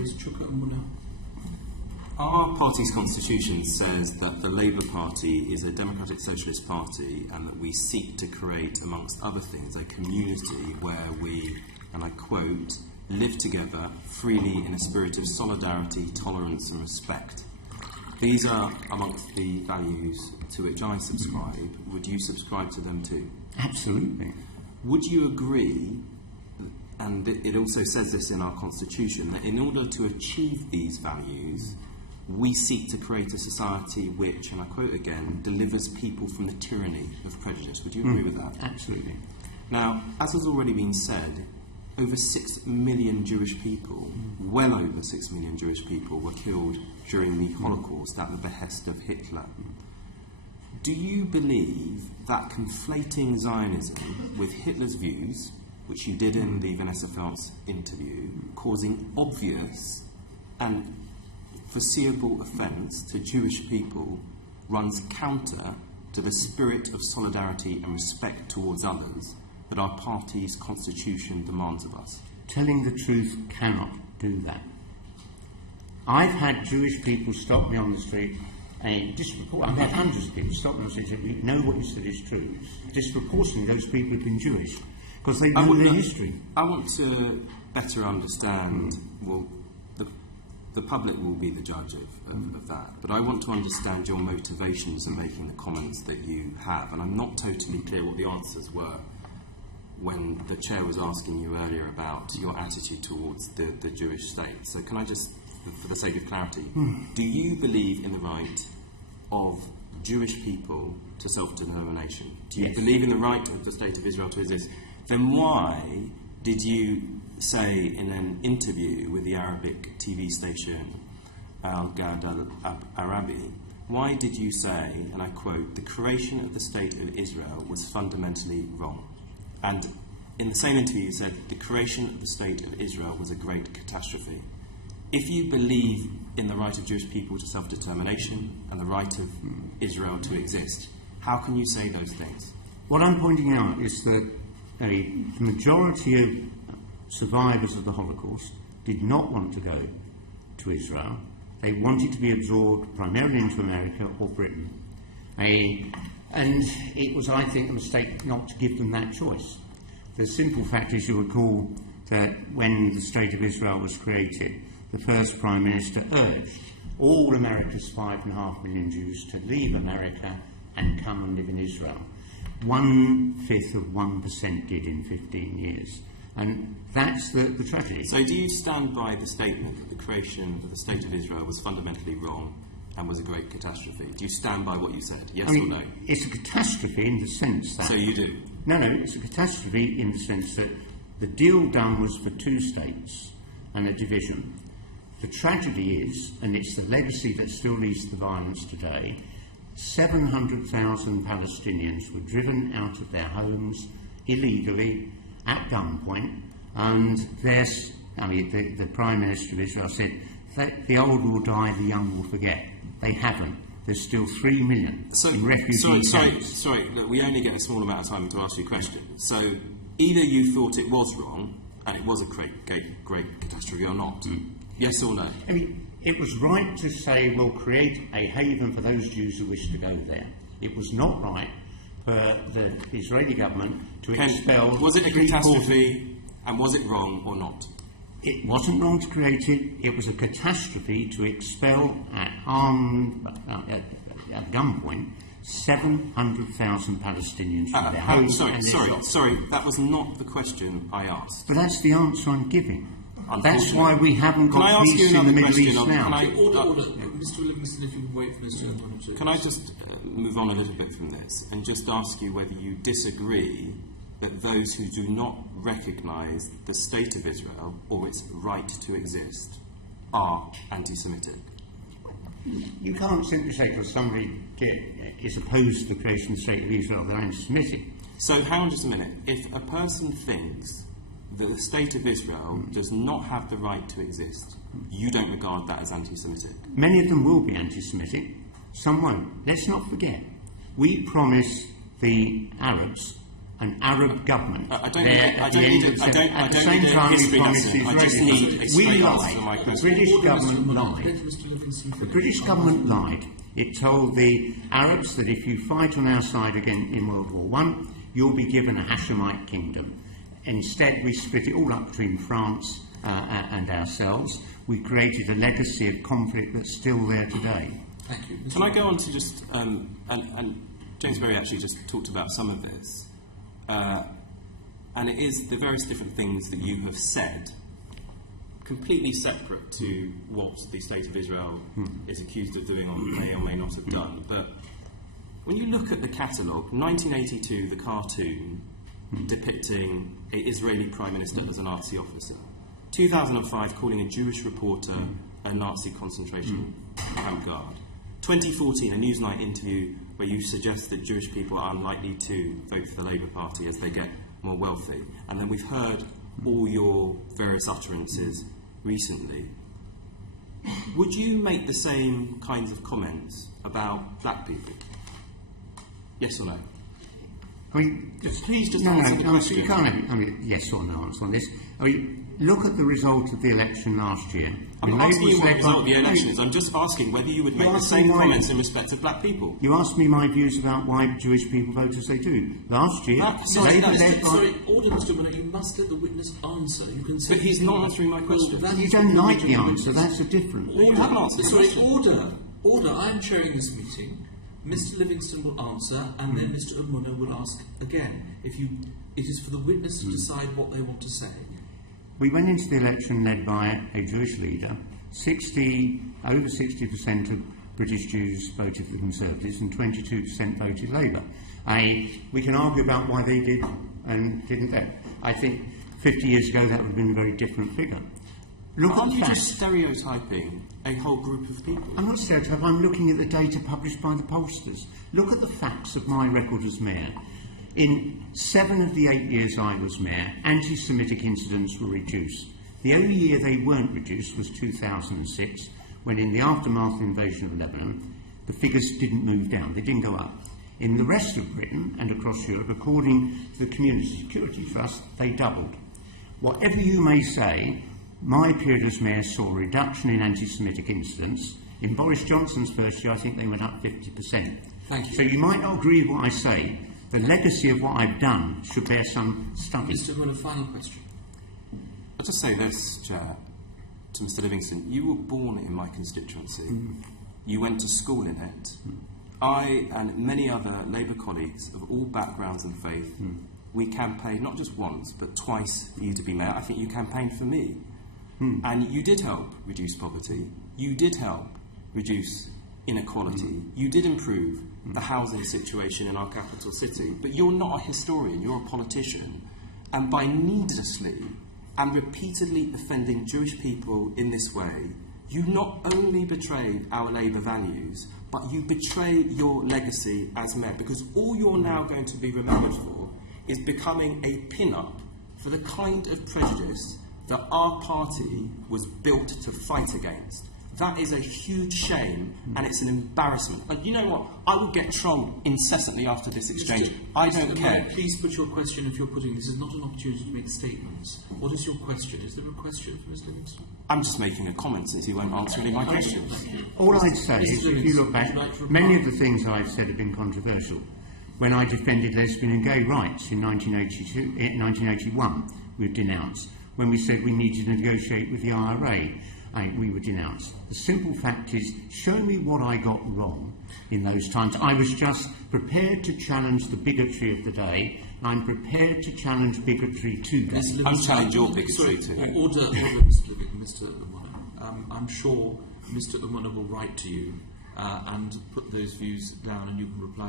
is Chuka Umunna. Our party's constitution says that the Labour Party is a democratic socialist party and that we seek to create, amongst other things, a community where we, and I quote, live together freely in a spirit of solidarity, tolerance and respect. These are amongst the values to which I subscribe. Would you subscribe to them too? Absolutely. Would you agree, and it also says this in our constitution, that in order to achieve these values, we seek to create a society which, and I quote again, delivers people from the tyranny of prejudice? Would you agree with that? Absolutely. Now, as has already been said, over 6 million Jewish people, well over 6 million Jewish people, were killed during the Holocaust at the behest of Hitler. Do you believe that conflating Zionism with Hitler's views, which you did in the Vanessa Feltz interview, causing obvious and foreseeable offence to Jewish people, runs counter to the spirit of solidarity and respect towards others that our party's constitution demands of us? Telling the truth cannot do that. I've had Jewish people stop me on the street and I've had hundreds of people stop me on the street and say, "We know what you said is true." Disproportionately, those people have been Jewish because they know their history. I want to better understand, well, the public will be the judge of that, but I want to understand your motivations in making the comments that you have, and I'm not totally clear what the answers were when the chair was asking you earlier about your attitude towards the Jewish state. So can I just, for the sake of clarity, do you believe in the right of Jewish people to self-determination? Do you Yes. believe in the right of the state of Israel to exist? Then why did you say in an interview with the Arabic TV station Al-Gad al-Arabi, why did you say, and I quote, "the creation of the state of Israel was fundamentally wrong"? And in the same interview you said, "the creation of the state of Israel was a great catastrophe." If you believe in the right of Jewish people to self-determination and the right of Israel to exist, how can you say those things? What I'm pointing out is that the majority of survivors of the Holocaust did not want to go to Israel. They wanted to be absorbed primarily into America or Britain. And it was, I think, a mistake not to give them that choice. The simple fact is, you'll recall that when the State of Israel was created, the first Prime Minister urged all America's 5.5 million Jews to leave America and come and live in Israel. 1/5 of 1% did in 15 years. And that's the tragedy. So do you stand by the statement that the creation of the State of Israel was fundamentally wrong and was a great catastrophe? Do you stand by what you said, yes or no? It's a catastrophe in the sense that... So you do? No, it's a catastrophe in the sense that the deal done was for 2 states and a division. The tragedy is, and it's the legacy that still leads to the violence today, 700,000 Palestinians were driven out of their homes illegally at gunpoint, and the Prime Minister of Israel said that the old will die, the young will forget. They haven't. There's still 3 million in refugee camps. Sorry, look, we only get a small amount of time to ask you questions. So either you thought it was wrong, and it was a great catastrophe, or not. Yes or no? It was right to say we'll create a haven for those Jews who wish to go there. It was not right for the Israeli government to expel... Was it a catastrophe, and was it wrong or not? It wasn't wrong to create it. It was a catastrophe to expel at gunpoint 700,000 Palestinians from their homes. Sorry, that was not the question I asked. But that's the answer I'm giving. That's why we haven't got peace in the Middle East now. Order. Mr. Livingstone, if you can wait for Mr. Umunna. Can I just move on a little bit from this and just ask you whether you disagree that those who do not recognise the State of Israel or its right to exist are anti-Semitic? You can't simply say because somebody is opposed to the creation of the State of Israel, they're anti-Semitic. So hang on just a minute. If a person thinks that the State of Israel does not have the right to exist, you don't regard that as anti-Semitic? Many of them will be anti-Semitic, some won't. Let's not forget, we promised the Arabs an Arab government. I don't need a history lesson. I just need a straight answer to my question. The British government lied. The British government lied. It told the Arabs that if you fight on our side again in World War I, you'll be given a Hashemite kingdom. Instead, we split it all up between France and ourselves. We created a legacy of conflict that's still there today. Thank you. Can I go on to just, and James Berry actually just talked about some of this, and it is the various different things that you have said, completely separate to what the State of Israel is accused of doing or may or may not have done. But when you look at the catalogue, 1982, the cartoon depicting an Israeli Prime Minister as a Nazi officer. 2005, calling a Jewish reporter a Nazi concentration camp guard. 2014, a Newsnight interview where you suggest that Jewish people are unlikely to vote for the Labour Party as they get more wealthy. And then we've heard all your various utterances recently. Would you make the same kinds of comments about black people? Yes or no? I mean, please just answer the question. You can't have yes or no answer on this. I mean, look at the result of the election last year. I'm not asking you what the result of the election is. I'm just asking whether you would make the same comments in respect of black people. You asked me my views about why Jewish people vote as they do. Last year, sorry, order, Mr. Umunna, you must let the witness answer. You can say, but he's not answering my question. You don't like the answer. That's a different. Order. I am chairing this meeting. Mr. Livingstone will answer, and then Mr. Umunna will ask again. It is for the witness to decide what they want to say. We went into the election led by a Jewish leader. Over 60% of British Jews voted for the Conservatives, and 22% voted Labour. We can argue about why they did and didn't they. I think 50 years ago that would have been a very different figure. Aren't you just stereotyping a whole group of people? I'm not stereotyping, I'm looking at the data published by the pollsters. Look at the facts of my record as mayor. In 7 of the 8 years I was mayor, anti-Semitic incidents were reduced. The only year they weren't reduced was 2006, when in the aftermath of the invasion of Lebanon, the figures didn't move down, they didn't go up. In the rest of Britain and across Europe, according to the Community Security Trust, they doubled. Whatever you may say, my period as mayor saw a reduction in anti-Semitic incidents. In Boris Johnson's first year, I think they went up 50%. Thank you. So you might not agree with what I say. The legacy of what I've done should bear some study. Mr. Umunna, final question. I'll just say this, Chair, to Mr. Livingstone. You were born in my constituency. You went to school in it. I and many other Labour colleagues of all backgrounds and faith, we campaigned not just once, but twice for you to be mayor. I think you campaigned for me. And you did help reduce poverty. You did help reduce inequality. You did improve the housing situation in our capital city. But you're not a historian, you're a politician. And by needlessly and repeatedly offending Jewish people in this way, you not only betray our Labour values, but you betray your legacy as mayor. Because all you're now going to be remembered for is becoming a pin-up for the kind of prejudice that our party was built to fight against. That is a huge shame, and it's an embarrassment. And you know what? I will get trolled incessantly after this exchange. I don't care. Please put your question if you're putting this. Is not an opportunity to make statements. What is your question? Is there a question for Mr. Livingstone? I'm just making a comment since he won't answer any of my questions. All I'd say is, if you look back, many of the things I've said have been controversial. When I defended lesbian and gay rights in 1981, we were denounced. When we said we needed to negotiate with the IRA, we were denounced. The simple fact is, show me what I got wrong in those times. I was just prepared to challenge the bigotry of the day. I'm prepared to challenge bigotry today. I'm challenging your bigotry too. Order, Mr. Umunna. I'm sure Mr. Umunna will write to you and put those views down, and you can reply.